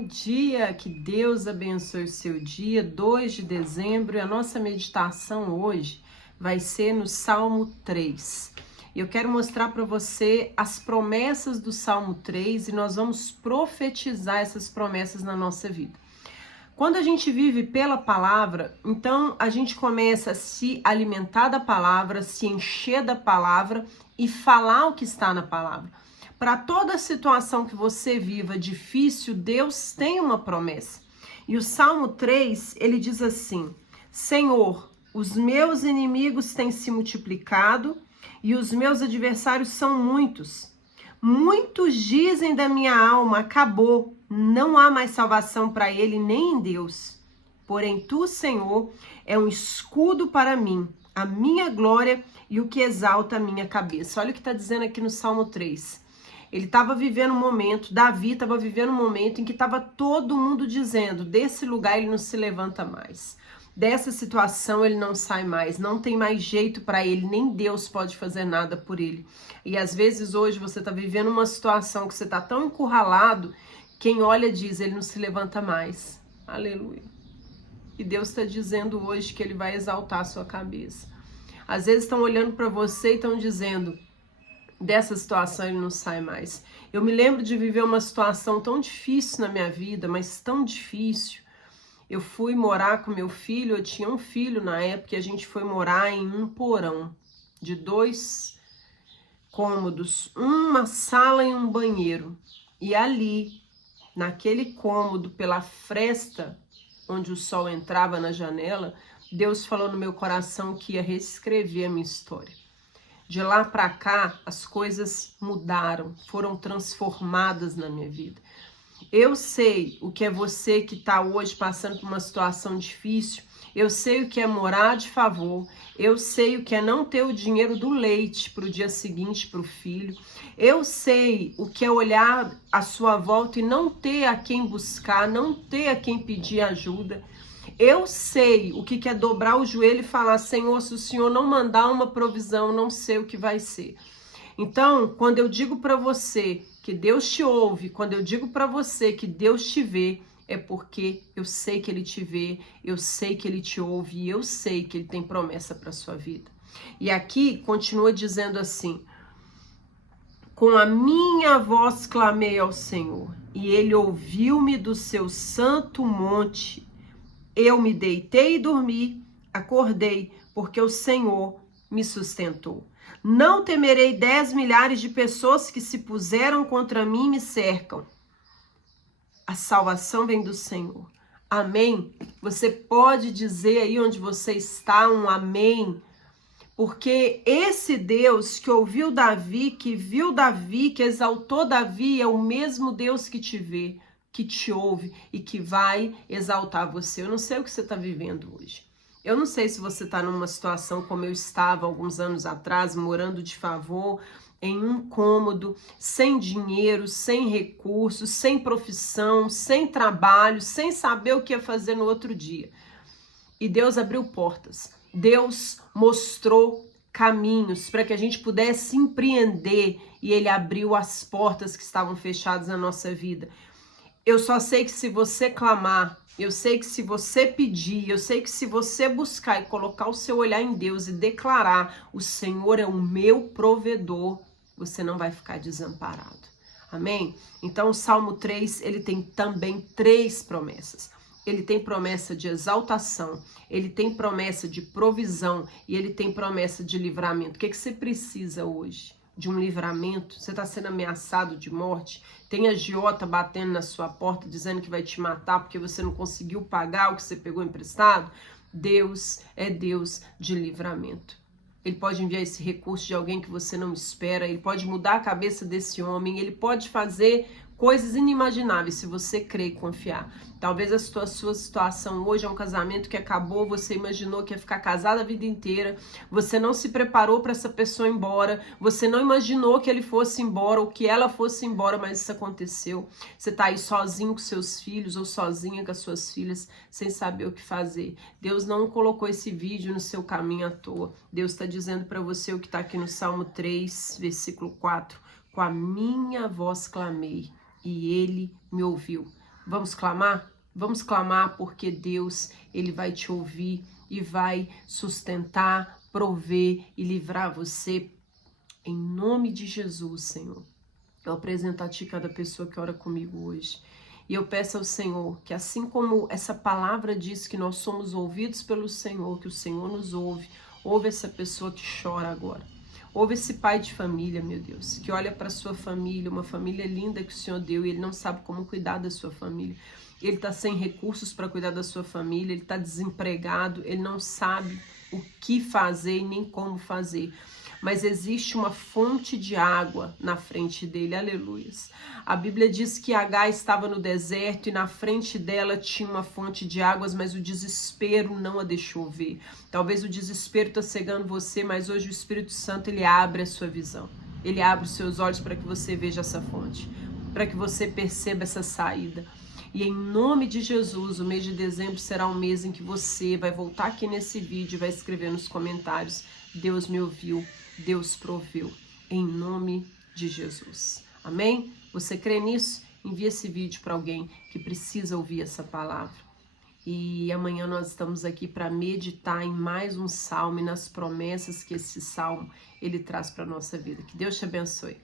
Bom dia, que Deus abençoe o seu dia, 2 de dezembro, e a nossa meditação hoje vai ser no Salmo 3. Eu quero mostrar para você as promessas do Salmo 3 e nós vamos profetizar essas promessas na nossa vida. Quando a gente vive pela palavra, então a gente começa a se alimentar da palavra, se encher da palavra e falar o que está na palavra. Para toda situação que você viva difícil, Deus tem uma promessa. E o Salmo 3, ele diz assim: Senhor, os meus inimigos têm se multiplicado e os meus adversários são muitos. Muitos dizem da minha alma, acabou, não há mais salvação para ele nem em Deus. Porém, tu, Senhor, é um escudo para mim, a minha glória e o que exalta a minha cabeça. Olha o que está dizendo aqui no Salmo 3. Ele estava vivendo um momento, Davi estava vivendo um momento em que estava todo mundo dizendo, desse lugar ele não se levanta mais. Dessa situação ele não sai mais, não tem mais jeito para ele, nem Deus pode fazer nada por ele. E às vezes hoje você está vivendo uma situação que você está tão encurralado, quem olha diz, ele não se levanta mais. Aleluia. E Deus está dizendo hoje que ele vai exaltar a sua cabeça. Às vezes estão olhando para você e estão dizendo, dessa situação ele não sai mais. Eu me lembro de viver uma situação tão difícil na minha vida, mas tão difícil. Eu fui morar com meu filho, eu tinha um filho na época, e a gente foi morar em um porão de 2 cômodos, uma sala e um banheiro. E ali, naquele cômodo, pela fresta onde o sol entrava na janela, Deus falou no meu coração que ia reescrever a minha história. De lá para cá, as coisas mudaram, foram transformadas na minha vida. Eu sei o que é você que está hoje passando por uma situação difícil. Eu sei o que é morar de favor. Eu sei o que é não ter o dinheiro do leite para o dia seguinte para o filho. Eu sei o que é olhar à sua volta e não ter a quem buscar, não ter a quem pedir ajuda. Eu sei o que é dobrar o joelho e falar, Senhor, se o Senhor não mandar uma provisão, não sei o que vai ser. Então, quando eu digo para você que Deus te ouve, quando eu digo para você que Deus te vê, é porque eu sei que Ele te vê, eu sei que Ele te ouve e eu sei que Ele tem promessa para sua vida. E aqui continua dizendo assim, com a minha voz clamei ao Senhor e Ele ouviu-me do seu santo monte. Eu me deitei e dormi, acordei, porque o Senhor me sustentou. Não temerei 10 milhares de pessoas que se puseram contra mim e me cercam. A salvação vem do Senhor. Amém? Você pode dizer aí onde você está um amém, porque esse Deus que ouviu Davi, que viu Davi, que exaltou Davi, é o mesmo Deus que te vê, que te ouve e que vai exaltar você. Eu não sei o que você está vivendo hoje. Eu não sei se você está numa situação como eu estava alguns anos atrás, morando de favor, em um cômodo, sem dinheiro, sem recursos, sem profissão, sem trabalho, sem saber o que ia fazer no outro dia. E Deus abriu portas. Deus mostrou caminhos para que a gente pudesse empreender e Ele abriu as portas que estavam fechadas na nossa vida. Eu só sei que se você clamar, eu sei que se você pedir, eu sei que se você buscar e colocar o seu olhar em Deus e declarar, o Senhor é o meu provedor, você não vai ficar desamparado. Amém? Então o Salmo 3, ele tem também 3 promessas. Ele tem promessa de exaltação, ele tem promessa de provisão e ele tem promessa de livramento. O que você precisa hoje? De um livramento? Você está sendo ameaçado de morte? Tem agiota batendo na sua porta dizendo que vai te matar porque você não conseguiu pagar o que você pegou emprestado? Deus é Deus de livramento. Ele pode enviar esse recurso de alguém que você não espera, ele pode mudar a cabeça desse homem, ele pode fazer coisas inimagináveis se você crer e confiar. Talvez a sua situação hoje é um casamento que acabou, você imaginou que ia ficar casada a vida inteira, você não se preparou para essa pessoa ir embora, você não imaginou que ele fosse embora ou que ela fosse embora, mas isso aconteceu. Você está aí sozinho com seus filhos ou sozinha com as suas filhas, sem saber o que fazer. Deus não colocou esse vídeo no seu caminho à toa. Deus está dizendo para você o que está aqui no Salmo 3, versículo 4. Com a minha voz clamei e ele me ouviu. Vamos clamar? Vamos clamar porque Deus, Ele vai te ouvir e vai sustentar, prover e livrar você em nome de Jesus, Senhor. Eu apresento a Ti cada pessoa que ora comigo hoje. E eu peço ao Senhor que assim como essa palavra diz que nós somos ouvidos pelo Senhor, que o Senhor nos ouve, ouve essa pessoa que chora agora. Ouve esse pai de família, meu Deus, que olha para sua família, uma família linda que o Senhor deu e ele não sabe como cuidar da sua família. Ele está sem recursos para cuidar da sua família, ele está desempregado, ele não sabe o que fazer e nem como fazer. Mas existe uma fonte de água na frente dele, aleluias. A Bíblia diz que Agar estava no deserto e na frente dela tinha uma fonte de águas, mas o desespero não a deixou ver. Talvez o desespero está cegando você, mas hoje o Espírito Santo ele abre a sua visão. Ele abre os seus olhos para que você veja essa fonte, para que você perceba essa saída. E em nome de Jesus, o mês de dezembro será um mês em que você vai voltar aqui nesse vídeo e vai escrever nos comentários: Deus me ouviu, Deus proveu, em nome de Jesus. Amém? Você crê nisso? Envie esse vídeo para alguém que precisa ouvir essa palavra. E amanhã nós estamos aqui para meditar em mais um salmo e nas promessas que esse salmo ele traz para a nossa vida. Que Deus te abençoe.